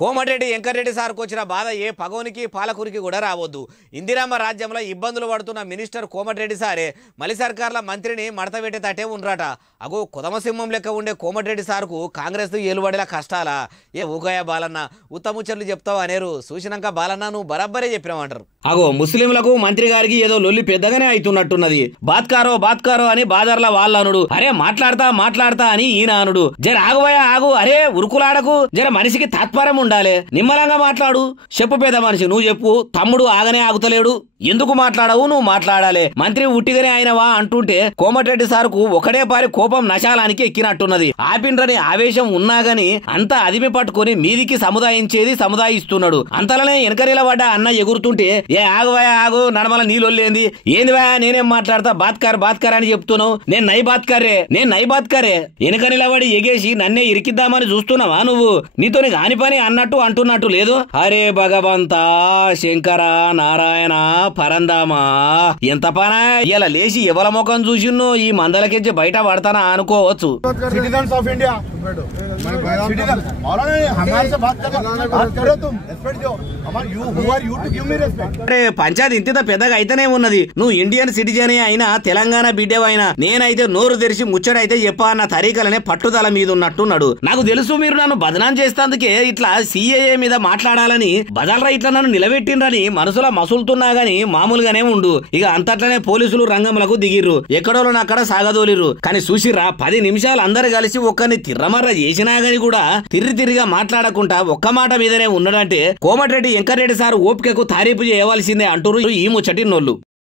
కోమటిరెడ్డి వెంకటరెడ్డి సార్కు వచ్చిన బాధ ఏ పగోనికి పాలకురికి కూడా రావద్దు. ఇందిరామ్మ రాజ్యంలో ఇబ్బందులు పడుతున్న మినిస్టర్ కోమటిరెడ్డి సారే మలి సర్కార్ల మంత్రిని మడతపెట్టేటట్టే ఉండ్రాట. అగో కొదమసింహం లెక్క ఉండే కోమటిరెడ్డి సార్కు కాంగ్రెస్ ఏలుబడిలా కష్టాలా? ఏ ఊగయ బాలన్న ఉత్తముచ్చట్లు చెప్తావు అనేరు. చూసినాక బాలన్న నువ్వు బరాబ్బరే చెప్పినామంటారు. అగో ముస్లింలకు మంత్రి గారికి ఏదో లొల్లి పెద్దగానే అవుతున్నట్టున్నది. బాత్కారో బాత్కారో అని బాదర్ల వాళ్ళనుడు, అరే మాట్లాడతా అని ఈయన అనుడు. జర ఆగువయా ఆగు, అరే ఉరుకులాడకు, జర మనిషికి తాత్పర్యం ఉండాలి, నిమ్మలంగా మాట్లాడు. చెప్పు పేద మనిషి, నువ్వు చెప్పు. తమ్ముడు ఆగనే ఆగుతలేడు, ఎందుకు మాట్లాడవు? నువ్వు మాట్లాడాలి. మంత్రి ఉట్టిగానే అయినవా అంటుంటే కోమటిరెడ్డి సార్కు ఒకటే పారి కోపం నశాలానికి ఎక్కినట్టున్నది. ఆపిండ్రని ఆవేశం ఉన్నాగాని అంతా అదిమి పట్టుకుని మీదికి సముదాయిస్తున్నాడు. అంతలోనే వెనకరీల పడ్డ అన్న ఎగురుతుంటే, ఏ ఆగువయా ఆగు, నడమల నీళ్ళొల్లేంది, ఏంది వయా నేనేం మాట్లాడతా, బాత్కార్ అని చెప్తున్నావు. నేను నై బాత్కారే వెనక నిలబడి ఎగేసి నన్నే ఇరికిద్దామని చూస్తున్నావా నువ్వు? నీతోని కాని పని అన్నట్టు అంటున్నట్టు లేదు. అరే భగవంతా, శంకర, నారాయణ, పరందామా, ఎంత పనా ఇలా లేచి ఎవల ముఖం చూసిన్నో ఈ మందలకెచ్చి బయట పడతానా అనుకోవచ్చు. పంచాయతీ ఇంత పెద్దగా అయితేనే ఉన్నది. నువ్వు ఇండియన్ సిటిజన్ అయినా తెలంగాణ బిడ్డవైనా నేనైతే నోరు తెరిచి ముచ్చడైతే చెప్పా అన్న తరీకలనే పట్టుదల మీద ఉన్నట్టున్నాడు. నాకు తెలుసు మీరు నన్ను బదనాం చేస్తేందుకే ఇట్లా సిఏఏ మీద మాట్లాడాలని బదలరా ఇట్లా నన్ను నిలబెట్టిండ్రని మనసులో మసులుతున్నా గాని మామూలుగానే ఉండు. ఇక అంతట్లనే పోలీసులు రంగంలకు దిగిర్రు, ఎక్కడోళ్ళని అక్కడ సాగదోలిర్రు. కానీ చూసిర్రా 10 నిమిషాలు అందరు కలిసి ఒక్కరిని తిర్రమర్ర చేసినా గాని కూడా తిరిగా మాట్లాడకుండా ఒక్క మాట మీదనే ఉన్నాడంటే కోమటిరెడ్డి వెంకటరెడ్డి సార్ ఓపికకు తారీఫు చేయవలసిందే అంటారు ఈ ముచ్చటినోళ్ళు.